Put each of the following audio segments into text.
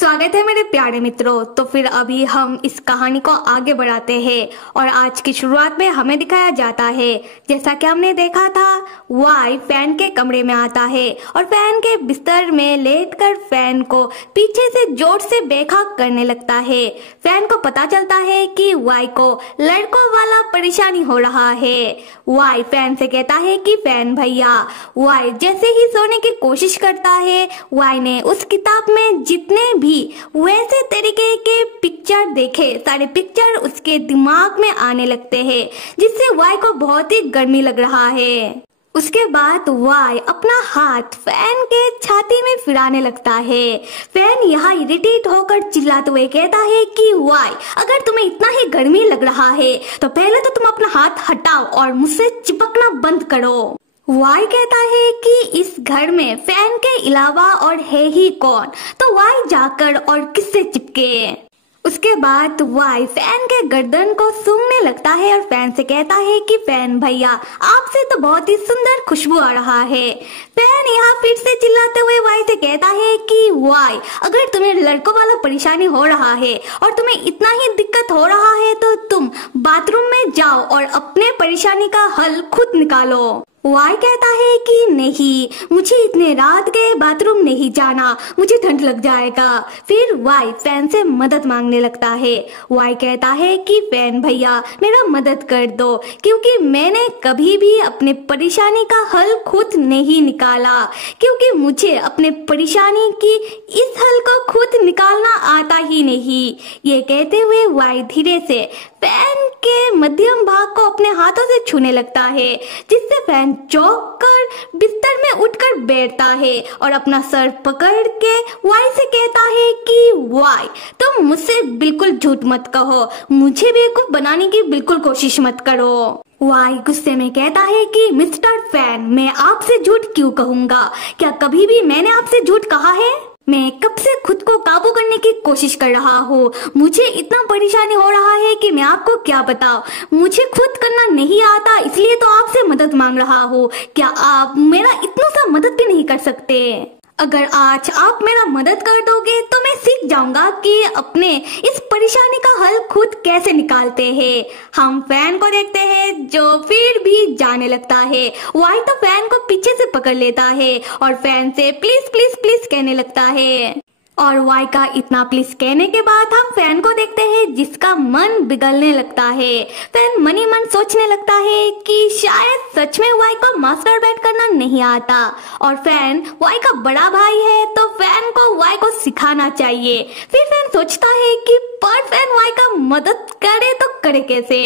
स्वागत है मेरे प्यारे मित्रों। तो फिर अभी हम इस कहानी को आगे बढ़ाते हैं और आज की शुरुआत में हमें दिखाया जाता है, जैसा कि हमने देखा था, वाई फैन के कमरे में आता है और फैन के बिस्तर में लेटकर फैन को पीछे से जोर से बेखाक करने लगता है। फैन को पता चलता है कि वाई को लड़कों वाला परेशानी हो रहा है। वाई फैन से कहता है कि फैन भैया। वाई जैसे ही सोने की कोशिश करता है, वाई ने उस किताब में जितने भी वैसे तरीके के पिक्चर देखे, सारे पिक्चर उसके दिमाग में आने लगते हैं, जिससे वाई को बहुत ही गर्मी लग रहा है। उसके बाद वाई अपना हाथ फैन के छाती में फिराने लगता है। फैन यहाँ इरिटेट होकर चिल्लाते हुए कहता है कि वाई, अगर तुम्हें इतना ही गर्मी लग रहा है तो पहले तो तुम अपना हाथ हटाओ और मुझसे चिपकना बंद करो। वाई कहता है कि इस घर में फैन के अलावा और है ही कौन, तो वाई जाकर और किससे चिपके। उसके बाद वाई फैन के गर्दन को सूंघने लगता है और फैन से कहता है कि फैन भैया, आपसे तो बहुत ही सुंदर खुशबू आ रहा है। फैन यहाँ फिर से चिल्लाते हुए वाई से कहता है कि वाई, अगर तुम्हें लड़कों वाला परेशानी हो रहा है और तुम्हें इतना ही दिक्कत हो रहा है तो तुम बाथरूम में जाओ और अपने परेशानी का हल खुद निकालो। वाई कहता है कि नहीं, मुझे इतने रात के बाथरूम नहीं जाना, मुझे ठंड लग जाएगा। फिर वाई फैन से मदद मांगने लगता है। वाई कहता है कि फैन भैया, मेरा मदद कर दो, क्योंकि मैंने कभी भी अपने परेशानी का हल खुद नहीं निकाला, क्योंकि मुझे अपने परेशानी की इस हल को खुद निकालना आता ही नहीं। ये कहते हुए वाई धीरे से फैन के मध्यम भाग को अपने हाथों से छूने लगता है, जिससे फैन चौंक कर बिस्तर में उठकर बैठता है और अपना सर पकड़ के वाई से कहता है कि वाई, तुम मुझसे बिल्कुल झूठ मत कहो, मुझे बेवकूफ बनाने की बिल्कुल कोशिश मत करो। वाई गुस्से में कहता है कि मिस्टर फैन, मैं आपसे झूठ क्यों कहूँगा? क्या कभी भी मैंने आपसे झूठ कहा है? मैं कब से खुद को काबू करने की कोशिश कर रहा हूँ। मुझे इतना परेशानी हो रहा है कि मैं आपको क्या बताऊँ। मुझे खुद करना नहीं आता, इसलिए तो आपसे मदद मांग रहा हूँ। क्या आप मेरा इतना सा मदद भी नहीं कर सकते? अगर आज आप मेरा मदद कर दोगे तो मैं सीख जाऊंगा कि अपने इस परेशानी का हल खुद कैसे निकालते हैं। हम फैन को देखते हैं जो फिर भी जाने लगता है। वाई तो फैन को पीछे से पकड़ लेता है और फैन से प्लीज प्लीज प्लीज कहने लगता है। और वाई का इतना प्लीज कहने के बाद हम फैन को देखते हैं, जिसका मन बिगड़ने लगता है। फैन मनी मन सोचने लगता है कि शायद सच में वाई को मास्टरबेट करना नहीं आता और फैन वाई का बड़ा भाई है, तो फैन को वाई को सिखाना चाहिए। फिर फैन सोचता है कि पर फैन वाई का मदद करे तो करे कैसे।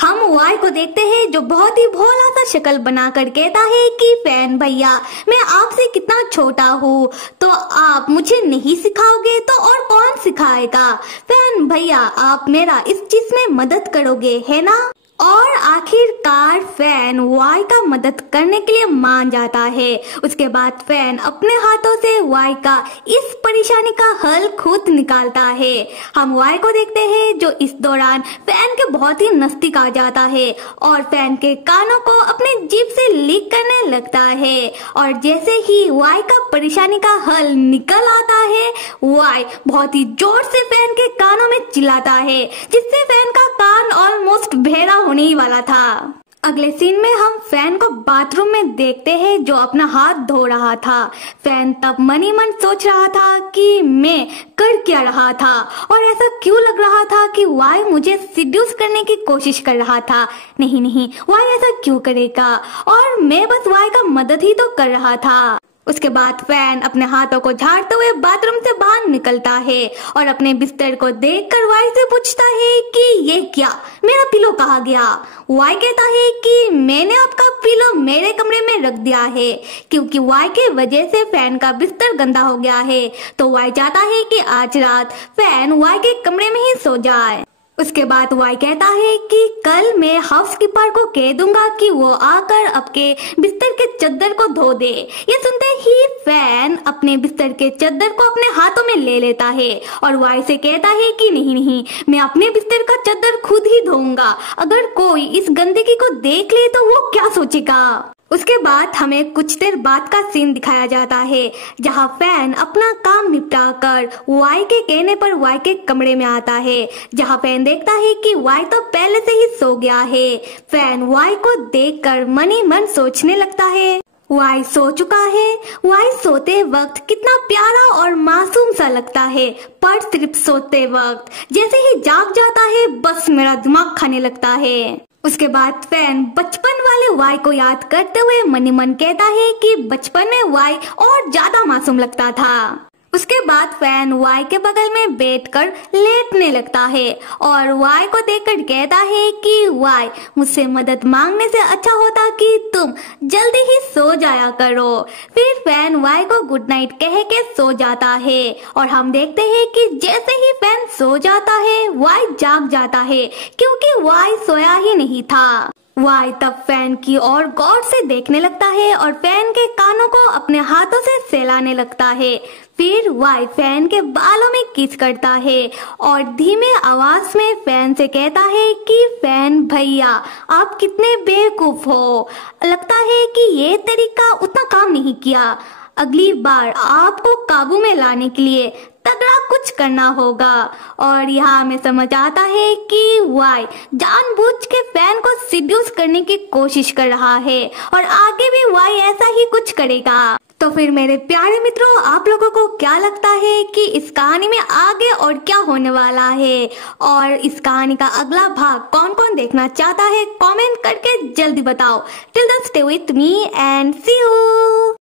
हम वाई को देखते हैं जो बहुत ही भोला सा शक्ल बनाकर कहता है कि फैन भैया, मैं आपसे कितना छोटा हूँ, तो आप मुझे नहीं सिखाओगे तो और कौन सिखाएगा? फैन भैया, आप मेरा इस चीज में मदद करोगे, है ना? और आखिरकार फैन वाई का मदद करने के लिए मान जाता है। उसके बाद फैन अपने हाथों से वाई का इस परेशानी का हल खुद निकालता है। हम वाई को देखते हैं जो इस दौरान फैन के बहुत ही नजदीक आ जाता है और फैन के कानों को अपने जीभ से लीक करने लगता है। और जैसे ही वाई का परेशानी का हल निकल आता है, वाई बहुत ही जोर से फैन के कानों में चिल्लाता है, जिससे फैन का कान ऑलमोस्ट बहरा होने ही वाला था। अगले सीन में हम फैन को बाथरूम में देखते हैं जो अपना हाथ धो रहा था। फैन तब मनी मन सोच रहा था कि मैं कर क्या रहा था और ऐसा क्यों लग रहा था कि वाई मुझे सिड्यूस करने की कोशिश कर रहा था। नहीं नहीं, वाई ऐसा क्यों करेगा, और मैं बस वाई का मदद ही तो कर रहा था। उसके बाद फैन अपने हाथों को झाड़ते हुए बाथरूम से बाहर निकलता है और अपने बिस्तर को देखकर वाई से पूछता है कि ये क्या, मेरा पिलो कहाँ गया? वाई कहता है कि मैंने आपका पिलो मेरे कमरे में रख दिया है, क्योंकि वाई के वजह से फैन का बिस्तर गंदा हो गया है। तो वाई चाहता है कि आज रात फैन वाई के कमरे में ही सो जाए। उसके बाद वाई कहता है कि कल मैं हाउसकीपर को कह दूंगा कि वो आकर आपके बिस्तर के चद्दर को धो दे। ये सुनते ही फैन अपने बिस्तर के चद्दर को अपने हाथों में ले लेता है और वाई से कहता है कि नहीं नहीं, मैं अपने बिस्तर का चद्दर खुद ही धोऊंगा। अगर कोई इस गंदगी को देख ले तो वो क्या सोचेगा? उसके बाद हमें कुछ देर बाद का सीन दिखाया जाता है जहां फैन अपना काम निपटा कर वाई के कहने पर वाई के कमरे में आता है, जहां फैन देखता है कि वाई तो पहले से ही सो गया है। फैन वाई को देखकर मन ही मन सोचने लगता है, वाई सो चुका है। वाई सोते वक्त कितना प्यारा और मासूम सा लगता है, पर सिर्फ सोते वक्त। जैसे ही जाग जाता है बस मेरा दिमाग खाने लगता है। उसके बाद फैन बचपन वाले वाई को याद करते हुए मन ही मन कहता है कि बचपन में वाई और ज्यादा मासूम लगता था। उसके बाद फैन वाई के बगल में बैठकर लेटने लगता है और वाई को देखकर कहता है कि वाई, मुझसे मदद मांगने से अच्छा होता कि तुम जल्दी ही सो जाया करो। फिर फैन वाई को गुड नाइट कह के सो जाता है और हम देखते हैं कि जैसे ही फैन सो जाता है वाई जाग जाता है, क्योंकि वाई सोया ही नहीं था। वाई तब फैन की ओर गौर से देखने लगता है और फैन के कानों को अपने हाथों से सहलाने लगता है। फिर वाई फैन के बालों में किस करता है और धीमे आवाज में फैन से कहता है कि फैन भैया, आप कितने बेवकूफ हो, लगता है कि ये तरीका उतना काम नहीं किया। अगली बार आपको काबू में लाने के लिए तगड़ा कुछ करना होगा। और यहाँ हमें समझ आता है कि वाई जानबूझ के फैन को सिड्यूस करने की कोशिश कर रहा है और आगे भी वाई ऐसा ही कुछ करेगा। तो फिर मेरे प्यारे मित्रों, आप लोगों को क्या लगता है कि इस कहानी में आगे और क्या होने वाला है, और इस कहानी का अगला भाग कौन कौन देखना चाहता है, कमेंट करके जल्दी बताओ। Till then stay with me and see you.